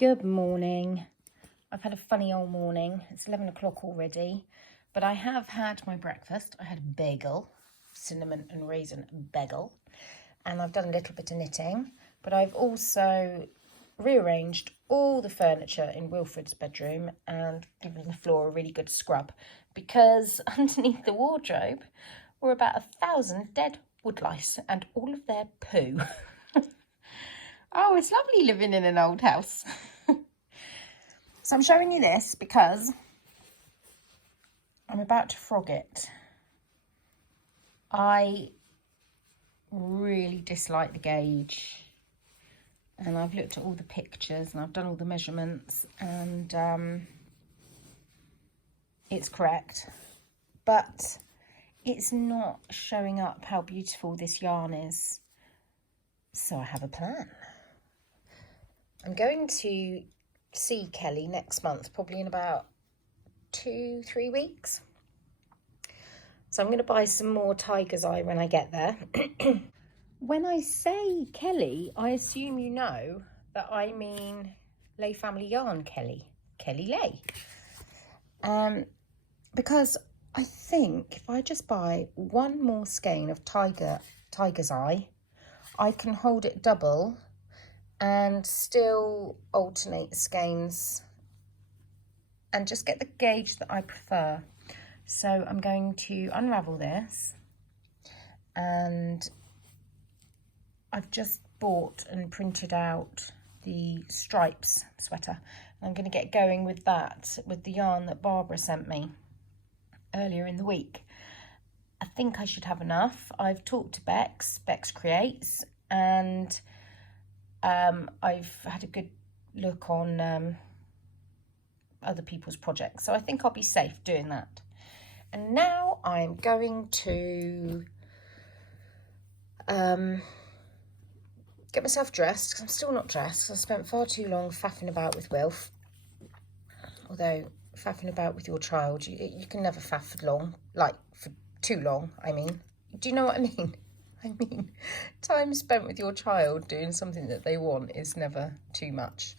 Good morning. I've had a funny old morning. It's 11 o'clock already, but I have had my breakfast. I had a bagel, cinnamon and raisin bagel, and I've done a little bit of knitting, but I've also rearranged all the furniture in Wilfred's bedroom and given the floor a really good scrub, because underneath the wardrobe were about 1,000 dead woodlice and all of their poo. Oh, it's lovely living in an old house. So I'm showing you this because I'm about to frog it. I really dislike the gauge, and I've looked at all the pictures and I've done all the measurements, and it's correct, but it's not showing up how beautiful this yarn is. So I have a plan. I'm going to see Kelly next month, probably in about 2-3 weeks. So I'm going to buy some more Tiger's Eye when I get there. When I say Kelly, I assume you know that I mean Lay Family Yarn Kelly Lay. Because I think if I just buy one more skein of Tiger's Eye, I can hold it double and still alternate skeins and just get the gauge that I prefer. So I'm going to unravel this, and I've just bought and printed out the stripes sweater. I'm going to get going with that with the yarn that Barbara sent me earlier in the week. I think I should have enough. I've talked to Bex Creates, and I've had a good look on other people's projects, so I think I'll be safe doing that. And now I'm going to get myself dressed, because I'm still not dressed. I spent far too long faffing about with Wilf. Although faffing about with your child, you can never faff for long, like for too long, I mean. Do you know what I mean? I mean, time spent with your child doing something that they want is never too much.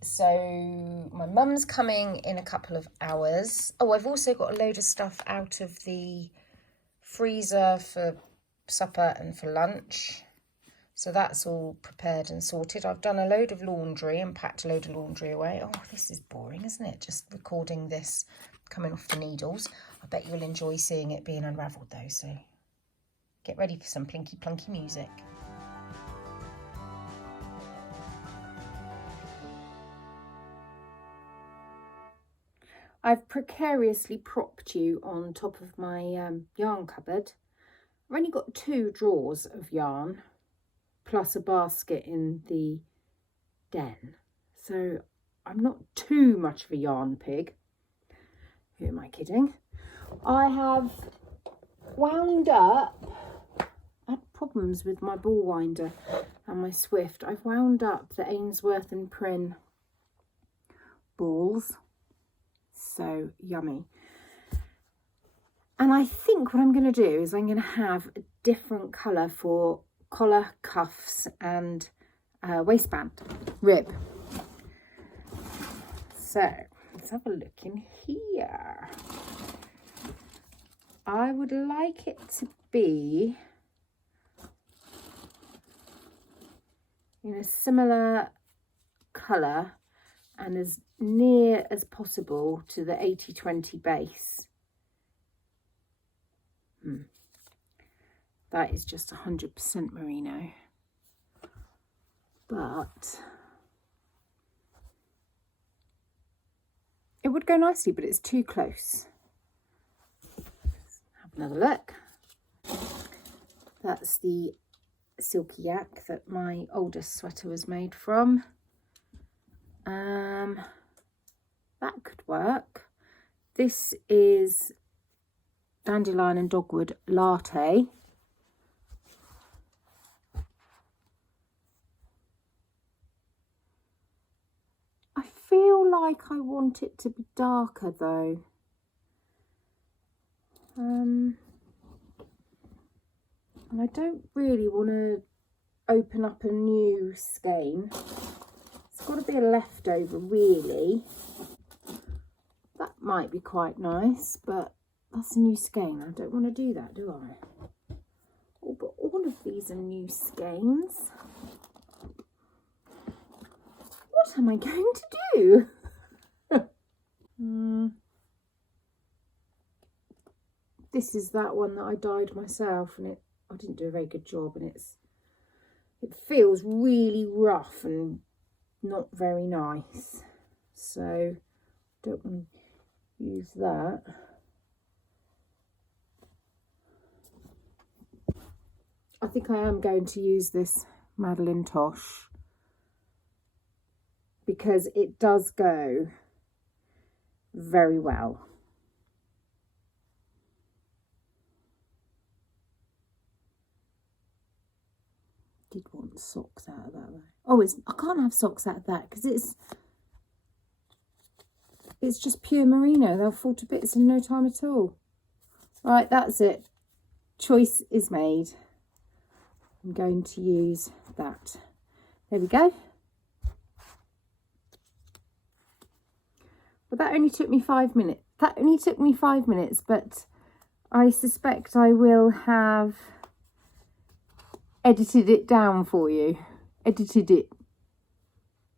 So my mum's coming in a couple of hours. Oh, I've also got a load of stuff out of the freezer for supper and for lunch. So that's all prepared and sorted. I've done a load of laundry and packed a load of laundry away. Oh, this is boring, isn't it? Just recording this coming off the needles. I bet you'll enjoy seeing it being unravelled though, so get ready for some plinky plunky music. I've precariously propped you on top of my yarn cupboard. I've only got 2 drawers of yarn, plus a basket in the den. So I'm not too much of a yarn pig. Who am I kidding? I have wound up, I had problems with my ball winder and my Swift. I've wound up the Ainsworth and Prynne balls. So yummy. And I think what I'm going to do is I'm going to have a different colour for collar, cuffs and waistband rib. So let's have a look in here. I would like it to be in a similar colour and as near as possible to the 80-20 base. That is just 100% merino, but it would go nicely, but it's too close. Let's have another look. That's the silky yak that my oldest sweater was made from. That could work. This is Dandelion and Dogwood Latte. I feel like I want it to be darker though. And I don't really want to open up a new skein. got to be a leftover, really. That might be quite nice, but that's a new skein. I don't want to do that, do I? Oh, but all of these are new skeins. What am I going to do? This is that one that I dyed myself, and I didn't do a very good job, and it feels really rough and not very nice. So don't want to use that. I think I am going to use this Madeleine Tosh because it does go very well. Did want socks out of that though. Oh, I can't have socks out of that because it's just pure merino. They'll fall to bits in no time at all. Right, that's it. Choice is made. I'm going to use that. There we go. But that only took me 5 minutes. But I suspect I will have edited it down for you. Edited it.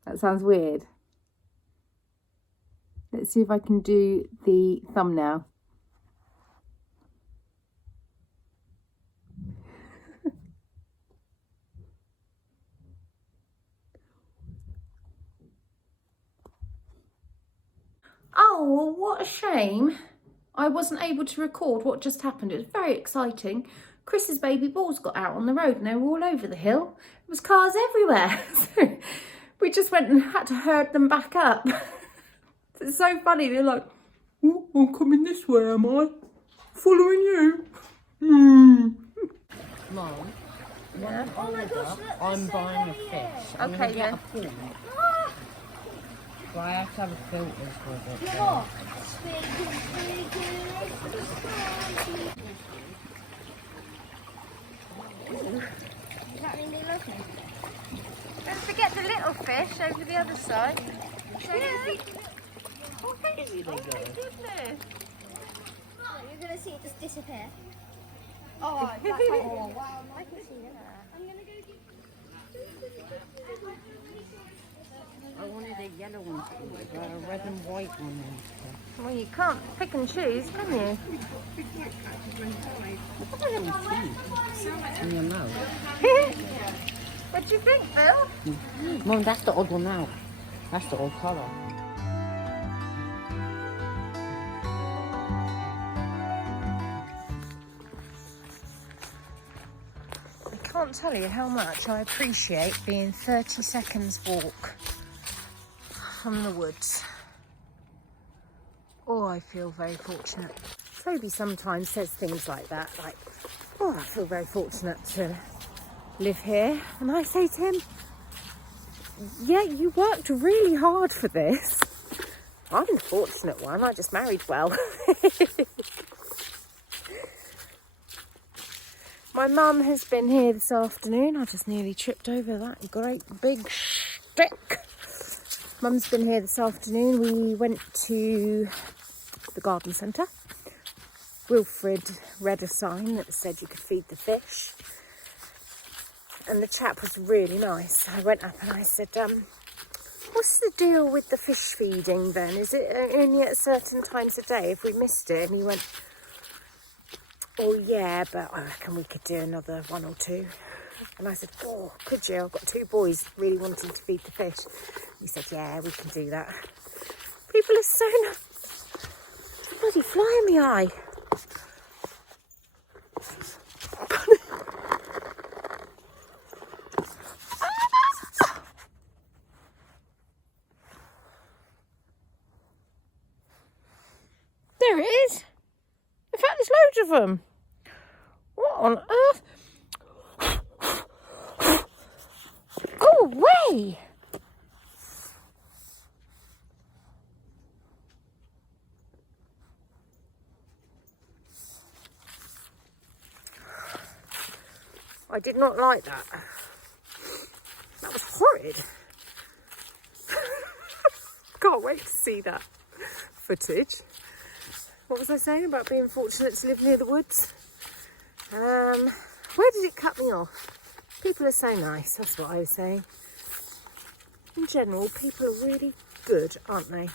That sounds weird. Let's see if I can do the thumbnail. Oh, well, what a shame. I wasn't able to record what just happened. It was very exciting. Chris's baby balls got out on the road and they were all over the hill. There was cars everywhere. So we just went and had to herd them back up. It's so funny. They're like, oh, I'm coming this way, am I? Following you. Mom, Yeah. oh my gosh, I'm buying a fish. I'm Okay, gonna get then. a pool. But I have to have a filters with it. Don't forget the little fish over the other side. Yeah. How crazy they go. Goodness. You're gonna see it just disappear. Oh, that's like, oh wow, I can see that. I'm gonna go get. I wanted a yellow one, but a red and white one. Well, you can't pick and choose, can you? Look at the little teeth in your mouth. What do you think, Phil? Mom, that's the odd one out. That's the old colour. I can't tell you how much I appreciate being 30 seconds walk from the woods. Oh, I feel very fortunate. Toby sometimes says things like that, like, oh, I feel very fortunate to live here. And I say to him, yeah, you worked really hard for this. I'm the fortunate one, I just married well. My mum has been here this afternoon. I just nearly tripped over that great big stick. Mum's been here this afternoon. We went to the garden centre. Wilfred read a sign that said you could feed the fish. And the chap was really nice. I went up and I said, what's the deal with the fish feeding then? Is it only at certain times a day if we missed it? And he went, oh yeah, but I reckon we could do another one or two. And I said, oh, could you? I've got 2 boys really wanting to feed the fish. He said, yeah, we can do that. People are so bloody fly in the eye. There it is. In fact, there's loads of them. What on earth? Go away! I did not like that. That was horrid. can't wait to see that footage. What was I saying about being fortunate to live near the woods? Where did it cut me off? People are so nice, that's what I was saying. In general, people are really good, aren't they?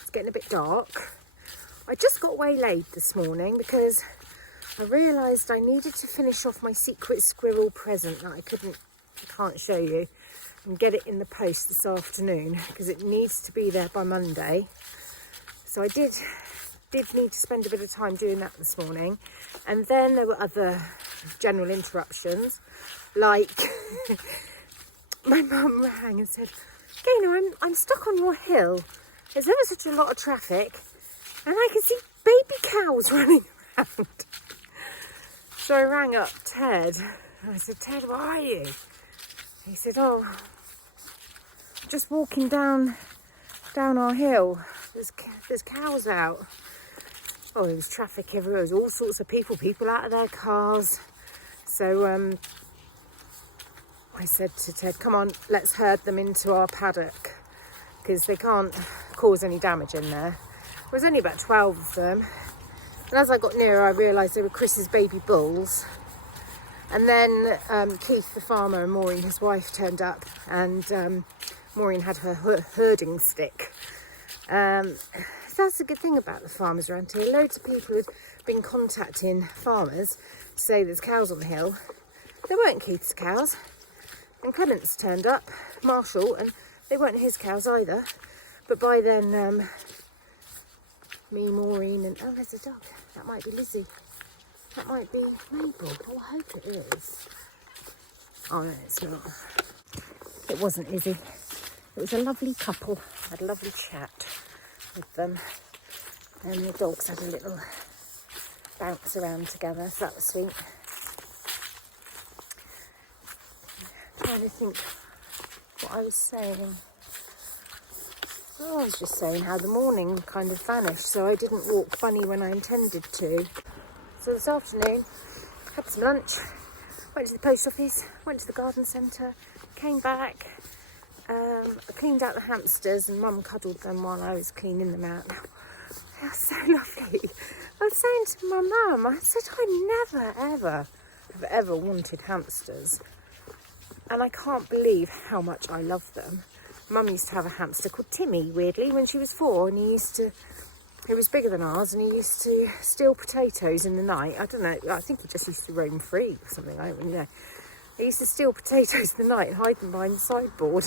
It's getting a bit dark. I just got waylaid this morning because I realised I needed to finish off my secret squirrel present that I can't show you, and get it in the post this afternoon because it needs to be there by Monday. So I did need to spend a bit of time doing that this morning. And then there were other general interruptions, like my mum rang and said, Gaynor, I'm stuck on your hill. There's ever such a lot of traffic and I can see baby cows running around. So I rang up Ted and I said, Ted, where are you? He said, oh, just walking down our hill. There's cows out. Oh, there was traffic everywhere. There was all sorts of people out of their cars. So I said to Ted, come on, let's herd them into our paddock because they can't cause any damage in there. There was only about 12 of them. And as I got nearer, I realised they were Chris's baby bulls. And then Keith, the farmer, and Maureen, his wife, turned up, and Maureen had her herding stick. So that's the good thing about the farmers around here. Loads of people had been contacting farmers to say there's cows on the hill. They weren't Keith's cows. And Clements turned up, Marshall, and they weren't his cows either. But by then, me, Maureen, and oh, there's a dog. That might be Lizzie. That might be Mabel. Oh, I hope it is. Oh no, it's not. It wasn't Lizzie. It was a lovely couple. I had a lovely chat with them. And the dogs had a little bounce around together, so that was sweet. I'm trying to think what I was saying. Oh, I was just saying how the morning kind of vanished, so I didn't walk bunny when I intended to. So this afternoon, had some lunch, went to the post office, went to the garden centre, came back, I cleaned out the hamsters and Mum cuddled them while I was cleaning them out. They are so lovely. I was saying to my mum, I said, I never ever have ever wanted hamsters. And I can't believe how much I love them. Mum used to have a hamster called Timmy, weirdly, when she was 4, and he was bigger than ours, and he used to steal potatoes in the night. I don't know, I think he just used to roam free or something, I don't really know. He used to steal potatoes in the night and hide them behind the sideboard.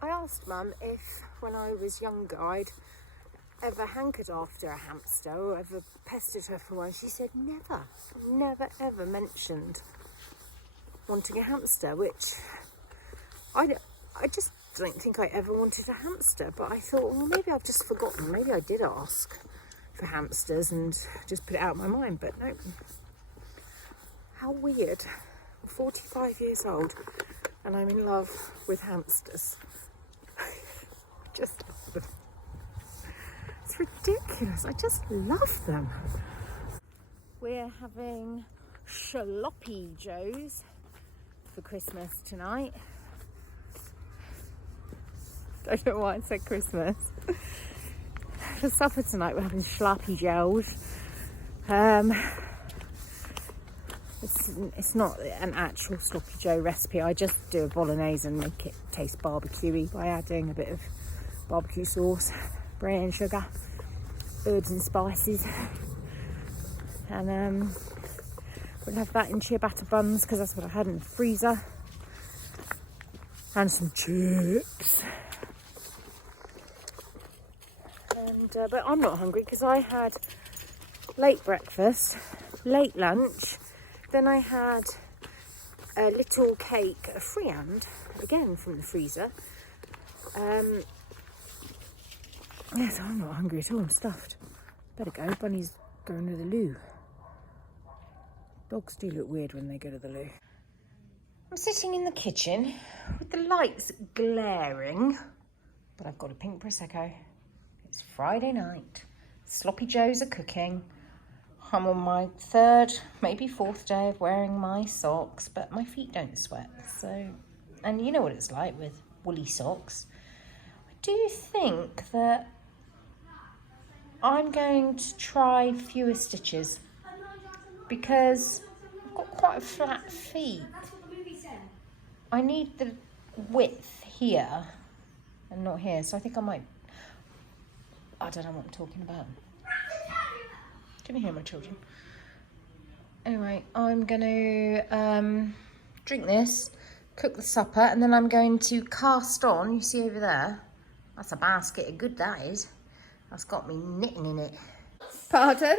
I asked Mum if, when I was younger, I'd ever hankered after a hamster or ever pestered her for one. She said never ever mentioned wanting a hamster, which I just don't think I ever wanted a hamster, but I thought, well, maybe I've just forgotten. Maybe I did ask for hamsters and just put it out of my mind, but no. How weird. I'm 45 years old and I'm in love with hamsters. Just love them. It's ridiculous. I just love them. We're having jalopy joes for Christmas tonight. Don't know why I said Christmas. For supper tonight we're having sloppy joes. It's not an actual sloppy joe recipe. I just do a bolognese and make it taste barbecuey by adding a bit of barbecue sauce, brown sugar, herbs and spices. And we'll have that in ciabatta buns because that's what I had in the freezer. And some chips. But I'm not hungry because I had late breakfast, late lunch, then I had a little cake, a friand, again from the freezer. Yes, I'm not hungry at all, I'm stuffed. Better go, Bunny's going to the loo. Dogs do look weird when they go to the loo. I'm sitting in the kitchen with the lights glaring, but I've got a pink Prosecco. It's Friday night. Sloppy joes are cooking. I'm on my 3rd, maybe 4th day of wearing my socks, but my feet don't sweat. So, and you know what it's like with woolly socks. do think that I'm going to try fewer stitches because I've got quite flat feet. I need the width here and not here, so I think I might, I don't know what I'm talking about. Can you hear my children? Anyway, I'm going to drink this, cook the supper, and then I'm going to cast on, you see over there, that's a basket of good, that is. That's got me knitting in it. Pardon?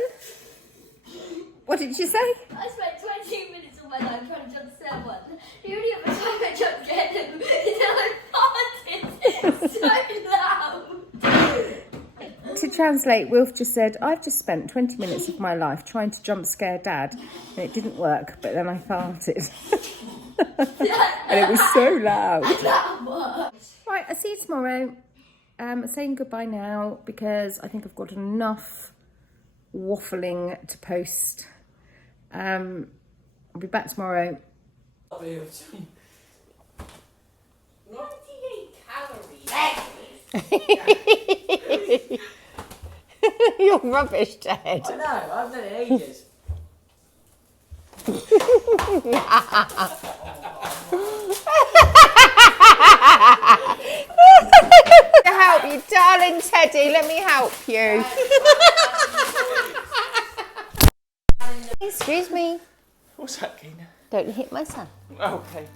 What did you say? I spent 20 minutes of my life trying to jump someone. The only other time I jumped scared him is that I farted so loud. To translate, Wilf just said, I've just spent 20 minutes of my life trying to jump scare Dad, and it didn't work, but then I farted. And it was so loud. Right, I'll see you tomorrow. I'm saying goodbye now because I think I've got enough waffling to post. I'll be back tomorrow. 98 calories. You're rubbish, Dad. I know, I've done it ages. To help you, darling Teddy, let me help you. Excuse me. What's that, Kina? Don't hit my son. Okay.